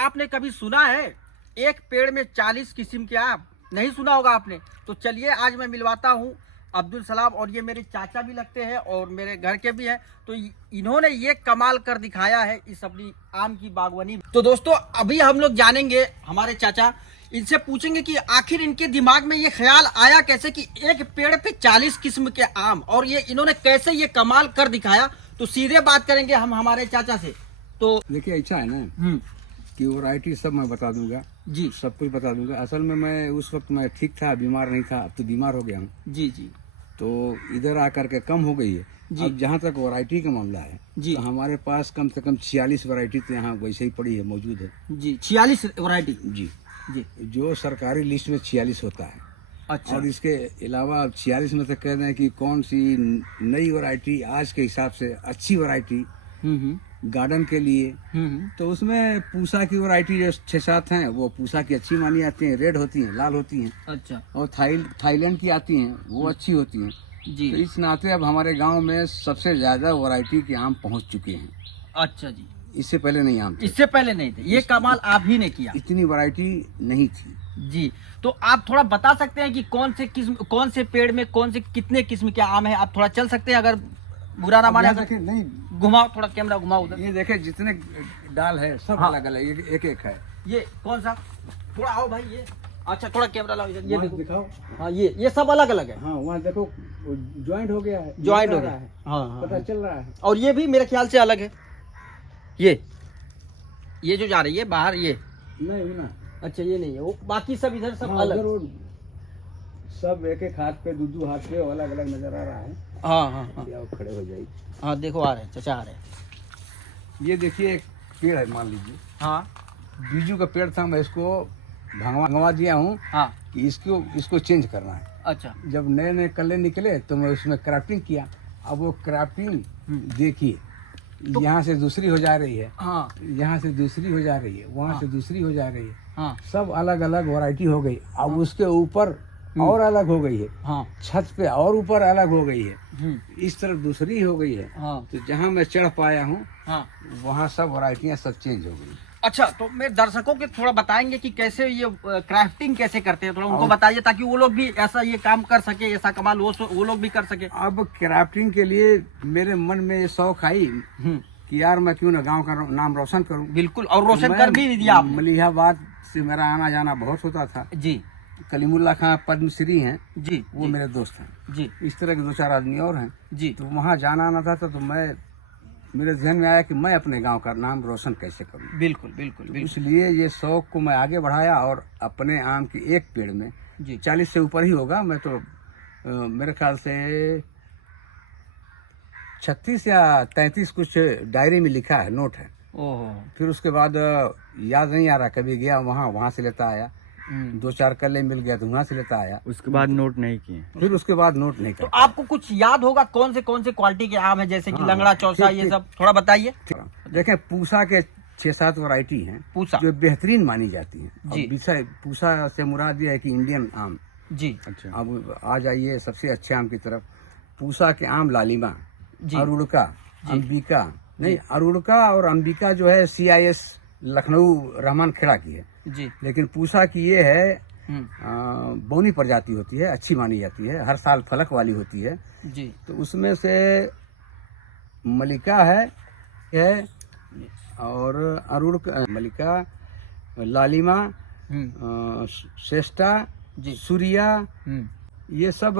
आपने कभी सुना है एक पेड़ में 40 किस्म के आम? नहीं सुना होगा आपने। तो चलिए आज मैं मिलवाता हूँ अब्दुल सलाम, और ये मेरे चाचा भी लगते हैं और मेरे घर के भी हैं। तो इन्होंने ये कमाल कर दिखाया है इस अपनी आम की बागवानी। तो दोस्तों अभी हम लोग जानेंगे हमारे चाचा, इनसे पूछेंगे कि आखिर इनके दिमाग में ये ख्याल आया कैसे कि एक पेड़ पे 40 किस्म के आम, और ये इन्होंने कैसे ये कमाल कर दिखाया। तो सीधे बात करेंगे हम हमारे चाचा से। तो देखिए ऐसा है ना कि वैरायटी सब मैं बता दूंगा जी, सब कुछ बता दूंगा। असल में मैं उस वक्त मैं ठीक था, बीमार नहीं था। अब तो बीमार हो गया हूँ, जी जी, तो इधर आकर के कम हो गई है जी। अब जहाँ तक वैरायटी का मामला है जी। तो हमारे पास कम से कम 46 वैरायटी तो यहाँ वैसे ही पड़ी है, मौजूद है जी। 46 वैरायटी। जी जी। जो सरकारी लिस्ट में 46 होता है। अच्छा। और इसके अलावा 46 में से कह रहे हैं कि कौन सी नई वैरायटी आज के हिसाब से अच्छी वैरायटी गार्डन के लिए, तो उसमें पूसा की वैरायटी जो 6-7 हैं वो पूसा की अच्छी मानी जाती हैं, रेड होती हैं, लाल होती हैं। अच्छा। और थाईलैंड की आती हैं, वो अच्छी होती हैं। जी। तो इस नाते अब हमारे गांव में सबसे ज्यादा वैरायटी के आम पहुंच चुके हैं। अच्छा जी। इससे पहले नहीं आम थे। इससे पहले नहीं थे, ये कमाल आप ही ने किया। इतनी वैरायटी नहीं थी जी। तो आप थोड़ा बता सकते हैं कि कौन से किस्म, कौन से पेड़ में कौन से कितने किस्म के आम है? आप थोड़ा चल सकते हैं अगर बुरा ना माने। देखें नहीं, घुमाओ थोड़ा, कैमरा घुमाओ उधर। ये देखे जितने डाल है सब हाँ। अलग अलग एक एक है। ये कौन सा? थोड़ा आओ भाई ये। अच्छा थोड़ा कैमरा लाओ इधर, ये वहाँ देखो। दिखाओ। हाँ ये सब अलग अलग है। हाँ वहाँ देखो ज्वाइंट हो गया है, ज्वाइंट हो लग गया रहा है, हाँ हाँ। पता चल रहा है। और ये भी मेरे ख्याल से अलग है। ये जो जा रही है बाहर, ये नहीं ना। अच्छा ये नहीं है, वो बाकी सब इधर सब हाँ, अलग। उधर वो सब एक एक हाथ पे दो हाथ पे अलग अलग नजर आ रहा है। हाँ हाँ हाँ या वो खड़े हो जाएगी। हाँ, देखो आ रहे हैं चाचा, आ रहे हैं। ये देखिए एक पेड़ है, मान लीजिए हाँ बीजू का पेड़ था, मैं इसको भंगवा दिया हूँ हाँ। कि इसको चेंज करना है। अच्छा। जब नए नए कल्ले निकले तो मैं उसमें क्राफ्टिंग किया। अब वो क्राफ्टिंग देखिए, यहाँ से दूसरी हो जा रही है, हाँ यहाँ से दूसरी हो जा रही है, वहाँ से दूसरी हो जा रही है, हाँ सब अलग अलग वैरायटी हो गई। अब उसके ऊपर और अलग हो गई है, हाँ। छत पे और ऊपर अलग हो गई है, इस तरफ दूसरी हो गई है। हाँ तो जहाँ मैं चढ़ पाया हूँ हाँ। वहाँ सब वैरायटियाँ सब चेंज हो गई। अच्छा, तो मेरे दर्शकों के थोड़ा बताएंगे कि कैसे ये क्राफ्टिंग कैसे करते हैं, थोड़ा उनको बताइए ताकि वो लोग भी ऐसा ये काम कर सके, ऐसा कमाल वो लोग भी कर सके। अब क्राफ्टिंग के लिए मेरे मन में ये शौक आई कि यार मैं क्यों ना गांव का नाम रोशन करूं। बिल्कुल, और रोशन कर भी दिया आपने। मलिहाबाद से मेरा आना जाना बहुत होता था जी कलीमुल्ला खां पद्मश्री हैं जी, वो जी, मेरे दोस्त हैं जी इस तरह के 2-4 आदमी और हैं जी। तो वहाँ जाना आना था तो मेरे ध्यान में आया कि मैं अपने गांव का नाम रोशन कैसे करूं। बिल्कुल बिल्कुल बिल्कुल। इसलिए ये शौक को मैं आगे बढ़ाया और अपने आम के एक पेड़ में जी 40 से ऊपर ही होगा। मैं तो मेरे ख्याल से 36 या 33 कुछ डायरी में लिखा है, नोट है। ओहो। फिर उसके बाद याद नहीं आ रहा, कभी गया वहाँ से लेता आया, 2-4 कल्ले मिल गया तो वहाँ से लेता आया, उसके बाद नोट नहीं किए। फिर उसके बाद नोट नहीं तो किया। आपको कुछ याद होगा कौन से क्वालिटी के आम है, जैसे कि हाँ, लंगड़ा चौसा, ठीक, ये ठीक। सब थोड़ा बताइए। देखें पूसा के 6-7 वैरायटी हैं पूसा। जो बेहतरीन मानी जाती हैं। जी। अब विषय पूसा से मुराद ये है कि इंडियन आम। जी अच्छा। अब आ जाइए सबसे अच्छे आम की तरफ। पूसा के आम लालिमा, जी। अरुणका, अंबिका, नहीं अरुणका और अंबिका जो है CIS लखनऊ रहमान खेड़ा की है, जी। लेकिन पूसा की ये है बौनी प्रजाति होती है, अच्छी मानी जाती है, हर साल फलक वाली होती है। जी। तो उसमें से मलिका है और अरुण मलिका, लालिमा, श्रेष्ठा, जी। सूर्या, ये सब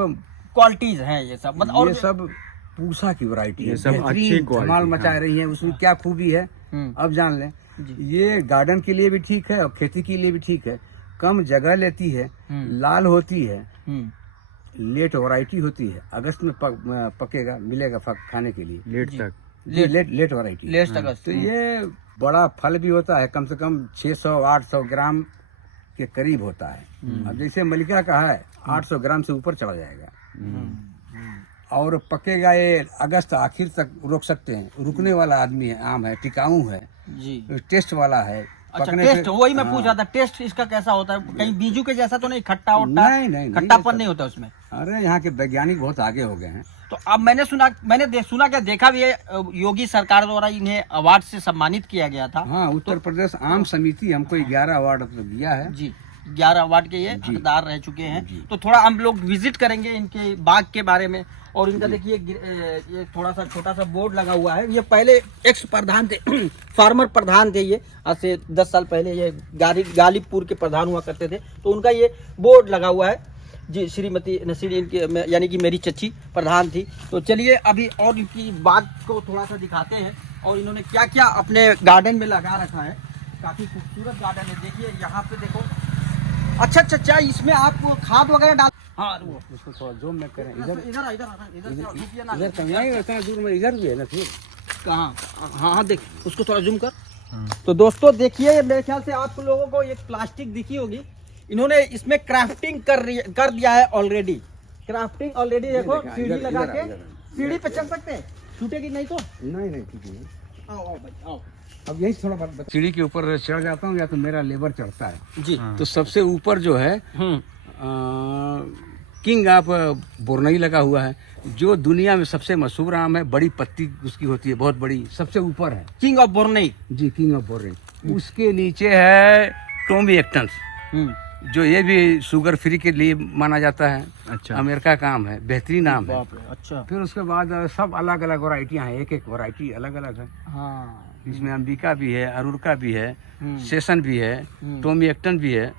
क्वालिटीज हैं ये सब, मतलब। और ये सब पूसा की वैरायटी है, ये सब अच्छी बेहतरीन क्वालिटी, धमाल मचा रही है। उसमें क्या खूबी है अब जान लें। ये गार्डन के लिए भी ठीक है और खेती के लिए भी ठीक है। कम जगह लेती है, लाल होती है, लेट वैरायटी होती है, अगस्त में पकेगा, मिलेगा खाने के लिए लेट तक। Late variety. लेस्ट अगस्त। तो ये बड़ा फल भी होता है, कम से कम 600-800 ग्राम के करीब होता है। अब जैसे मलिका का है 800 ग्राम से ऊपर चला जाएगा और पकेगा ये अगस्त आखिर तक रोक सकते हैं। रुकने वाला आदमी है, आम है, टिकाऊ है, जी टेस्ट वाला है, अच्छा, पकने टेस्ट से- वही मैं हाँ। पूछ रहा था, टेस्ट इसका कैसा होता है? कहीं बीजू के जैसा तो नहीं, खट्टा वट्टा? नहीं, नहीं, खट्टापन नहीं, नहीं होता उसमें? अरे यहाँ के वैज्ञानिक बहुत आगे हो गए हैं। तो अब सुना क्या, देखा भी है, योगी सरकार द्वारा इन्हें अवार्ड से सम्मानित किया गया था। हाँ, उत्तर प्रदेश आम समिति हमको 11 अवार्ड दिया है। जी, 11 अवार्ड के ये जी। हकदार रह चुके हैं। जी। तो थोड़ा हम लोग विजिट करेंगे इनके बाग के बारे में। और इनका देखिए ये थोड़ा सा छोटा सा बोर्ड लगा हुआ है। ये पहले एक्स प्रधान थे फार्मर प्रधान थे ये, आज से 10 साल पहले ये गालिबपुर के प्रधान हुआ करते थे। तो उनका ये बोर्ड लगा हुआ है जी। श्रीमती नसीर इनकी यानी कि मेरी चच्ची प्रधान थी। तो चलिए अभी और इनकी बाग को थोड़ा सा दिखाते हैं और इन्होंने क्या क्या अपने गार्डन में लगा रखा है। काफ़ी खूबसूरत गार्डन है। देखिए यहाँ पे देखो। अच्छा, इसमें आप खाद वगैरह डाल। हाँ, वो उसको थोड़ा जूम में करें। इधर रुकिए ना। इधर कहीं नहीं, उतना दूर में इधर भी है ना फिर। कहाँ? हाँ, देख उसको थोड़ा जूम कर। तो दोस्तों देखिए, मेरे ख्याल से आप लोगों को एक प्लास्टिक दिखी होगी। इन्होंने इसमें क्राफ्टिंग कर दिया है ऑलरेडी। क्राफ्टिंग ऑलरेडी देखो, सीढ़ी लगा के सीढ़ी पे चल सकते हैं, छूटेगी नहीं तो? नहीं, ठीक है। आओ भाई आओ। अब यही थोड़ा सीढ़ी के ऊपर चढ़ जाता हूँ या तो मेरा लेबर चढ़ता है जी। तो सबसे ऊपर जो है किंग ऑफ बोरनई लगा हुआ है, जो दुनिया में सबसे मशहूर आम है। बड़ी पत्ती उसकी होती है, बहुत बड़ी, सबसे ऊपर है। किंग ऑफ बोरनई। जी, किंग ऑफ बोरनई। उसके नीचे है टोमी एक्टन्स, जो ये भी शुगर फ्री के लिए माना जाता है। अच्छा। अमेरिका का आम है, बेहतरीन आम है। बाप रे, अच्छा। फिर उसके बाद सब अलग अलग वैरायटियाँ हैं, एक एक वैरायटी अलग अलग है। हाँ। इसमें अंबिका भी है, अरुणिका भी है, हम्म। सेशन भी है, टोमी एक्टन भी है।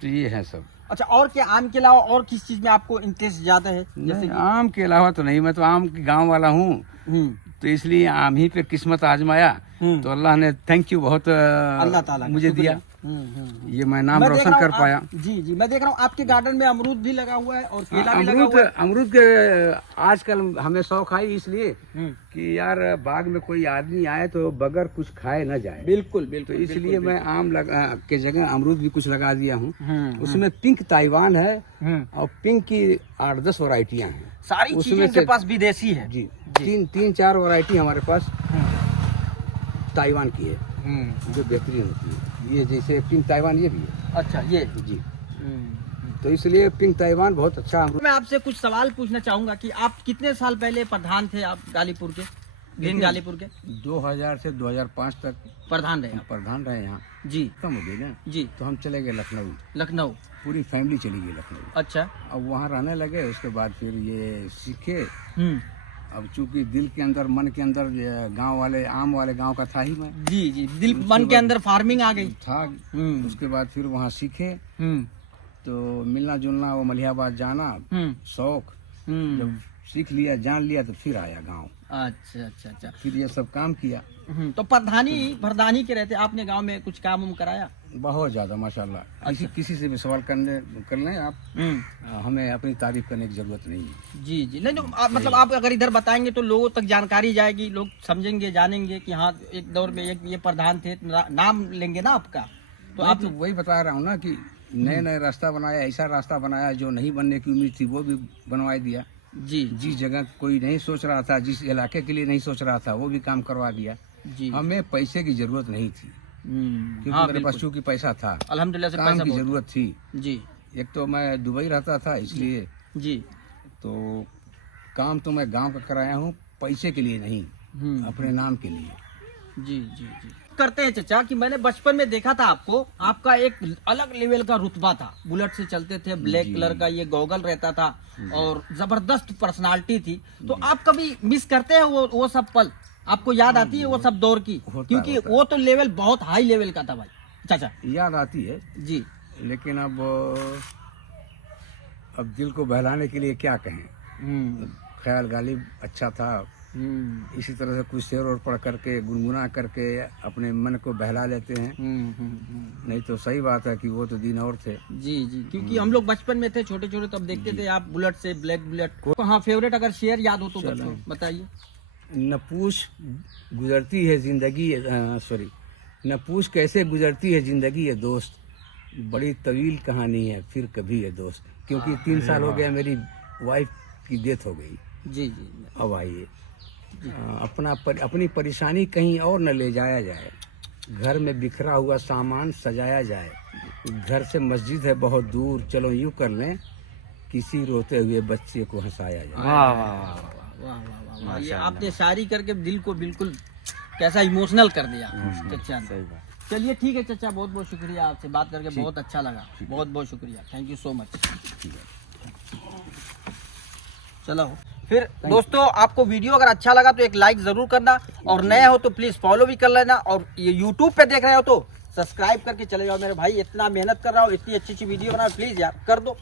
तो ये है सब। अच्छा, और क्या आम के अलावा और किस चीज में आपको इंटरेस्ट ज्यादा है? जैसे नहीं, आम के अलावा तो नहीं, मैं तो आम के गांव वाला हूँ, तो इसलिए आम ही पे किस्मत आजमाया। तो अल्लाह ने थैंक यू बहुत अल्लाह ताला का मुझे शुक्रिया। दिया, ये मैं नाम मैं देख रोशन रहा कर हूँ पाया। जी, मैं देख रहा हूँ आपके गार्डन में अमरूद भी लगा हुआ है और केला भी लगा हुआ है। अमरूद के आजकल हमें शौक आई इसलिए हम्म। कि यार बाग में कोई आदमी आए तो बगैर कुछ खाए न जाए। बिल्कुल तो बिल्कुल। इसलिए मैं आम के जगह अमरूद भी कुछ लगा दिया हूँ। हम्म। उसमें पिंक ताइवान है और पिंक की 8-10 वैरायटियाँ हैं। सारी उसमें चीजें इनके से- पास विदेशी है। जी, 3-4 वैरायटी हमारे पास ताइवान की है, जो बेहतरीन होती है। ये जैसे पिंक ताइवान ये भी है। अच्छा, ये जी, तो इसलिए पिंक ताइवान बहुत अच्छा अमरूद। मैं आपसे कुछ सवाल पूछना चाहूंगा कि आप कितने साल पहले प्रधान थे आप गालीपुर के, ग्रीन गालीपुर के? 2000 से 2005 तक प्रधान रहे आप? प्रधान रहे यहाँ। जी खत्म हो गई ना, जी। तो हम चले गए लखनऊ। लखनऊ। पूरी फैमिली चली गई लखनऊ। अच्छा। अब वहाँ रहने लगे, उसके बाद फिर ये सीखे। हम्म। अब चूंकि दिल के अंदर, मन के अंदर गांव वाले, आम वाले गांव का था ही मैं। जी जी, दिल मन के अंदर फार्मिंग आ गई था। उसके बाद फिर वहाँ सीखे, तो मिलना जुलना, वो मलिहाबाद जाना, शौक। जब सीख लिया, जान लिया, तो फिर आया गांव। अच्छा अच्छा अच्छा। फिर ये सब काम किया। तो प्रधानी के रहते आपने गांव में कुछ काम उम कराया? बहुत ज्यादा माशाल्लाह। किसी से भी सवाल कर लें आप, हमें अपनी तारीफ करने की जरूरत नहीं है। जी जी। नहीं, मतलब आप अगर इधर बताएंगे तो लोगों तक जानकारी जाएगी, लोग समझेंगे, जानेंगे कि हाँ एक दौर में ये प्रधान थे, नाम लेंगे ना आपका। तो आप तो वही बता रहा हूँ ना कि नए नए रास्ता बनाया, ऐसा रास्ता बनाया जो नहीं बनने की उम्मीद थी वो भी बनवा दिया। जी। जिस जगह कोई नहीं सोच रहा था, जिस इलाके के लिए नहीं सोच रहा था, वो भी काम करवा दिया। जी। हमें पैसे की जरूरत नहीं थी, क्योंकि हाँ, मेरे पास चूंकि पैसा था, अल्हम्दुलिल्लाह से काम पैसा की बहुत। जरूरत थी। जी एक तो मैं दुबई रहता था, इसलिए जी। तो काम तो मैं गांव का कराया हूँ, पैसे के लिए नहीं, अपने नाम के लिए। जी जी जी। करते हैं चचा कि मैंने बचपन में देखा था आपको, आपका एक अलग लेवल का रुतबा था, बुलेट से चलते थे, ब्लैक कलर का ये गॉगल रहता था और जबरदस्त पर्सनालिटी थी। तो आप कभी मिस करते हैं वो सब पल? आपको याद आती है वो सब दौर की? क्योंकि वो तो लेवल बहुत हाई लेवल का था भाई चाचा। याद आती है जी। लेकिन अब दिल को बहलाने के लिए क्या कहें। ख्याल गालिब अच्छा था। इसी तरह से कुछ शेर और पढ़ करके, गुनगुना करके अपने मन को बहला लेते हैं। नहीं तो सही बात है कि वो तो दिन और थे। जी जी। क्योंकि हम लोग बचपन में थे छोटे छोटे, तब देखते थे आप बुलेट से, ब्लैक बुलेट को। हाँ, फेवरेट अगर शेर याद हो तो बताइए। न पूछ गुजरती है जिंदगी, सॉरी, न पूछ कैसे गुजरती है जिंदगी है दोस्त, बड़ी तवील कहानी है फिर कभी है दोस्त। क्योंकि 3 साल हो गया मेरी वाइफ की डेथ हो गई। जी जी। अब आइए, अपनी परेशानी कहीं और न ले जाया जाए, घर में बिखरा हुआ सामान सजाया जाए। घर से मस्जिद है बहुत दूर, चलो यूं कर लें, किसी रोते हुए बच्चे को हंसाया जाए। वाह वाह वाह वाह वाह वाह, ये आपने शायरी करके दिल को बिल्कुल कैसा इमोशनल कर दिया चचा ने। चलिए ठीक है चचा, बहुत बहुत शुक्रिया, आपसे बात करके बहुत अच्छा लगा, बहुत बहुत शुक्रिया, थैंक यू सो मच। चलो फिर दोस्तों, आपको वीडियो अगर अच्छा लगा तो एक लाइक जरूर करना, और नए हो तो प्लीज फॉलो भी कर लेना, और ये यूट्यूब पे देख रहे हो तो सब्सक्राइब करके चले जाओ। मेरे भाई इतना मेहनत कर रहा हो, इतनी अच्छी अच्छी वीडियो बना, प्लीज यार कर दो।